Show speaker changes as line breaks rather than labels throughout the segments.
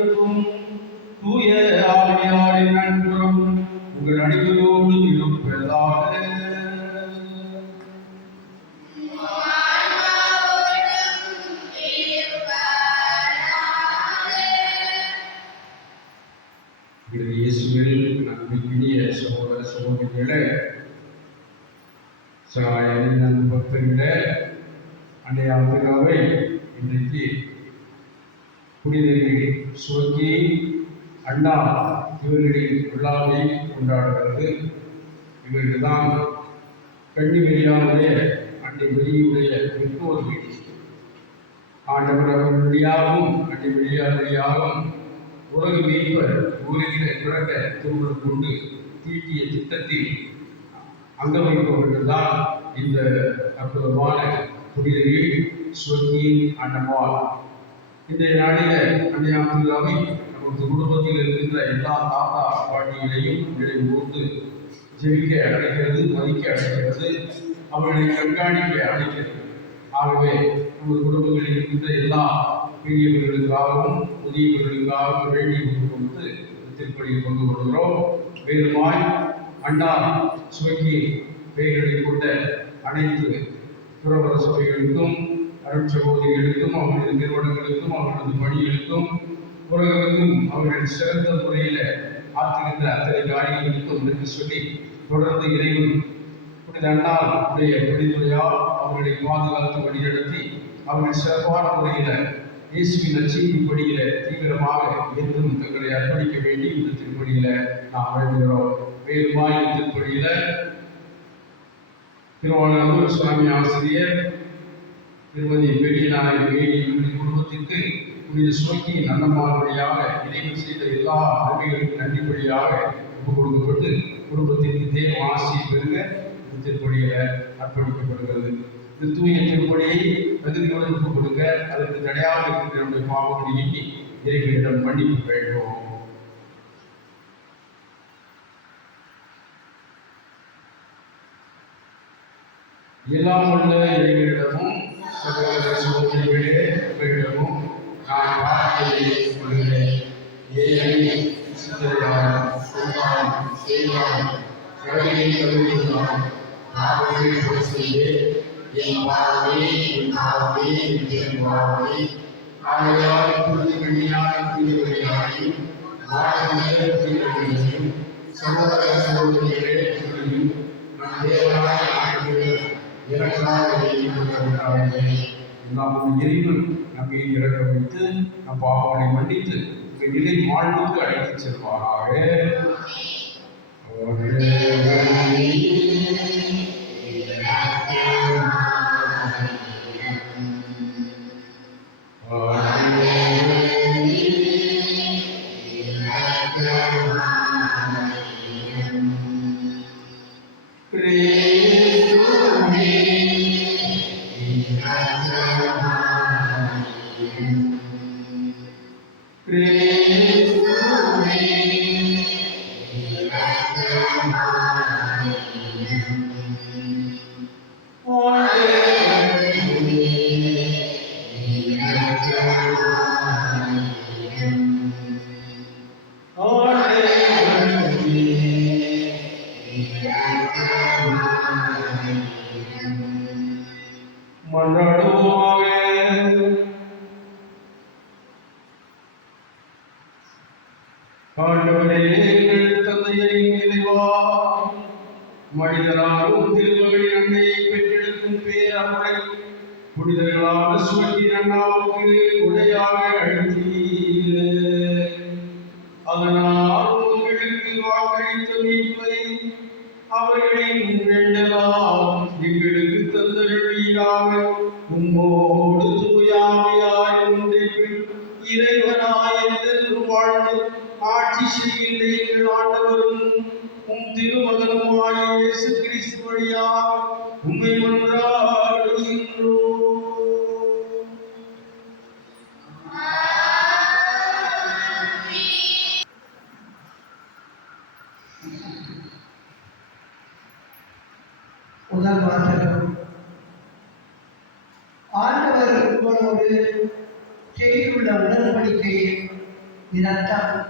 நம் தூய ஆவியாரின் நண்புறம் உங்கள் அனைவரோடு இருப்பதாக. இயேசுவில் நம்பிக்கைய சகோதர சகோதரிகளே சகாயன் நண்பர்களே அன்றைய ஆண்டுகாவை இன்றைக்கு புனிதர்கள் சுவக்கி அண்ணா இவர்களின் விழாவை கொண்டாடுகிறது. இவர்கள் தான் கண்ணி வெளியானுடைய அன்றை வெளியுடைய பெற்றோர்கள். ஆண்டவர் அவர் வழியாகவும் அன்றை வெளியார் வழியாகவும் உலக மீட்பர் உலகில பிறந்த திருமணம் கொண்டு தீட்டிய திட்டத்தில் அங்கமைப்பவர்கள் தான் இந்த அற்புதமான புனிதர்கள் சுவக்கி அண்ணமால் இன்றைய நாளில அன்னையாமில்லாவை நமது குடும்பத்தில் இருக்கின்ற எல்லா தாத்தா பாட்டிகளையும் நிலை ஊர்ந்து ஜெயிக்க அழைக்கிறது மதிக்க அழைக்கிறது அவர்களை கண்காணிக்க அழைக்கிறது. ஆகவே நமது குடும்பங்களில் இருக்கின்ற எல்லா பெரியவர்களுக்காகவும் புதியவர்களுக்காகவும் வேண்டிய கொடுத்து திருப்பணியில் கொண்டு வருகிறோம். வேறுமாய் அண்ணா சுவைக்கு பெயர்களை கொண்ட அனைத்து துறவர சபைகளுக்கும் அருட்சகோதரிகளுக்கும் அவர்களது நிறுவனங்களுக்கும் அவர்களது பணிகளுக்கும் உலகங்களுக்கும் அவர்கள் சிறந்த முறையில் ஆற்றுகின்ற அத்தனை காரியங்களுக்கும் என்று சொல்லி தொடர்ந்து இறைவன் புனித அண்ணால் உடைய வழிமுறையால் அவர்களை பாதுகாத்து வழிநடத்தி அவர்கள் சிறப்பான முறையில் இயேசுவின் லட்சியின் படியில தீவிரமாக என்றும் தங்களை அர்ப்பணிக்க வேண்டி இந்த திருப்பணியில நாம் வழங்குகிறோம் வேறுமாய் இந்த திருப்பணியில திருவாளர் சுவாமி ஆசிரியர் திருமதி பெரியநாயகி குடும்பத்திற்கு புனித சுவைக்கு நல்ல மாதிரியாக இணைவு செய்த எல்லா நன்மைகளுக்கும் நன்றிப்படியாக கொடுக்கப்பட்டு குடும்பத்திற்கு தேவ ஆசி பெருங்க இந்த திருப்படியில் அர்ப்பணிக்கப்படுகிறது. இந்த தூய திருப்படியை தகுதியோடு கொடுக்க அதற்கு தடையாக இருக்கின்ற நம்முடைய பாவங்களை நீக்கி இறைவனிடம் மன்னிப்பு வேண்டும் எல்லாம் உள்ள இறைவனிடமும் சகோதர சகோதரிகளே உங்களிடமும் நான் வார்த்தையை கொள்கிறேன் ஏழை சிந்தனையால் சொன்னால் செய்வான் கடவுளை கருதினான் என் பார்வை என் பார்வை என் பார்வை ஆகையால் புரிந்து சகோதர சகோதரிகளே புரியும் நம் தேவனாய ஆண்டவர் எனக்காக வெளியிட்டுள்ளாரே எல்லாம் இறைவன் நம்மை இறக்க வைத்து நம் பாவங்களை மன்னித்து நிலை வாழ்வுக்கு அழைத்துச் செல்வாராக. Amém. ஆண்டவரே எங்கள் தந்தையரின் இறைவா மனிதராலும் திருமகளின் அன்னையை பெற்றெடுக்கும் பேரமுறை புனிதர்களான சுவத்தின் அண்ணாவுக்கு உடையாக அழுத்தீரே அதனால் உங்களுக்கு மீட்பை அவர்களின் திருமகனுமாய் இயேசு கிறிஸ்து வழியா உண்மை ஒன்றாடுகின்றோம்
முதல்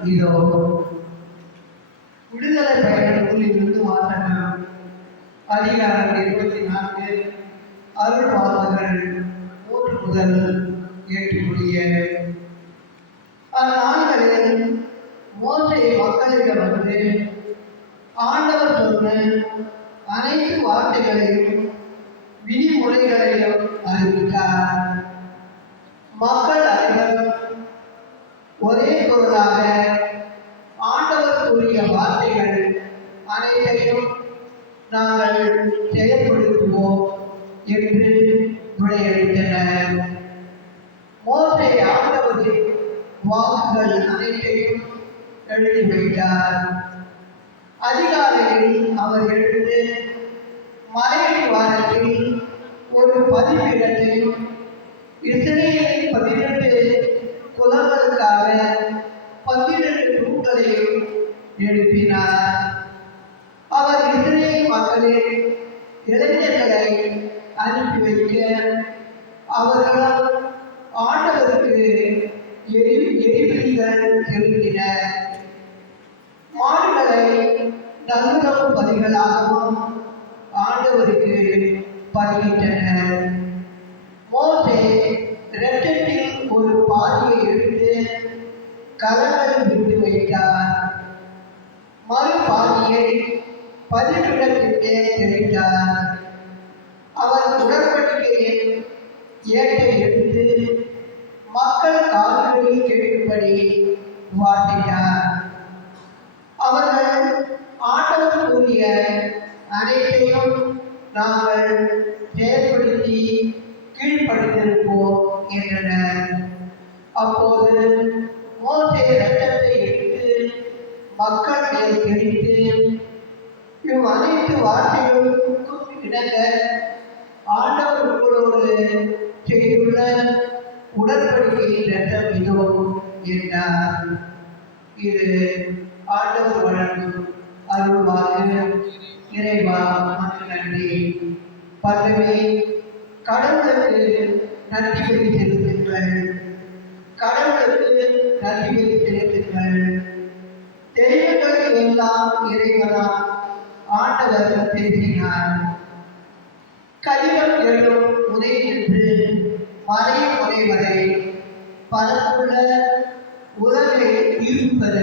இதோ. விடுதலை பயணம் இருந்து வாசகம் அதிகாரம் இருபத்தி நான்கு அருள் வாசகங்கள் மூன்று முதல் எட்டு முடிய அந்நாள்களில் மோசே மக்களிடம் வந்து ஆண்டவர் சொன்ன அனைத்து வார்த்தைகளையும் விதிமுறைகளையும் அறிவித்தார். வாக்குகள் அனைத்தையும் எழுதி வைத்தார். அதிகாலையில் அவர் எழுந்து மலையடி வாரத்தில் ஒரு பதிப்பிடத்தையும் இஸ்ரேலின் பதினெட்டு குலங்களுக்காக பன்னிரண்டு நூல்களையும் எழுப்பினார். அவர் இஸ்ரேல் மக்களின் இளைஞர்களை அனுப்பி வைக்க அவர்களால் பதிகளாகவும் ஆண்டவருக்கு பதிவிட்டனர் மோசே இரத்தத்தில் ஒரு பாதியை எடுத்து கலங்கள் விட்டு வைத்தார். மறுபாதியை பதிவிடத்திற்கே தெளித்தார். அவர் உடன்படிக்கையின் ஏற்ற எடுத்து மக்கள் காதுகளில் கேட்கும்படி வாட்டினார் அவர்கள் ஆண்டவர் கூறிய அனைத்தையும் நாங்கள் செயல்படுத்தி கீழ்ப்படுத்திருப்போம் அப்போது மோசை ரத்தத்தை எடுத்து மக்கள் மேல் தெளித்து இவ் அனைத்து வார்த்தைகளுக்கும் இணங்க ஆண்டவர் உங்களோடு செய்துள்ள உடன்படிக்கையின் ரத்தம் இதோ என்றார். இது ஆண்டவர் வழங்கும் அருள்வாக இறைவா உமக்கு நன்றி. பல்லவே கடவுளுக்கு நன்றி வெளி செலுத்துங்கள் கடவுளுக்கு நன்றி வெளி செலுத்துங்கள் தெய்வங்களுக்கு எல்லாம் இறைவனா ஆண்டவர் பேசினார் கையில் எழும் முனை என்று மறை முனை வரை பலருள்ள உலகை இருப்பத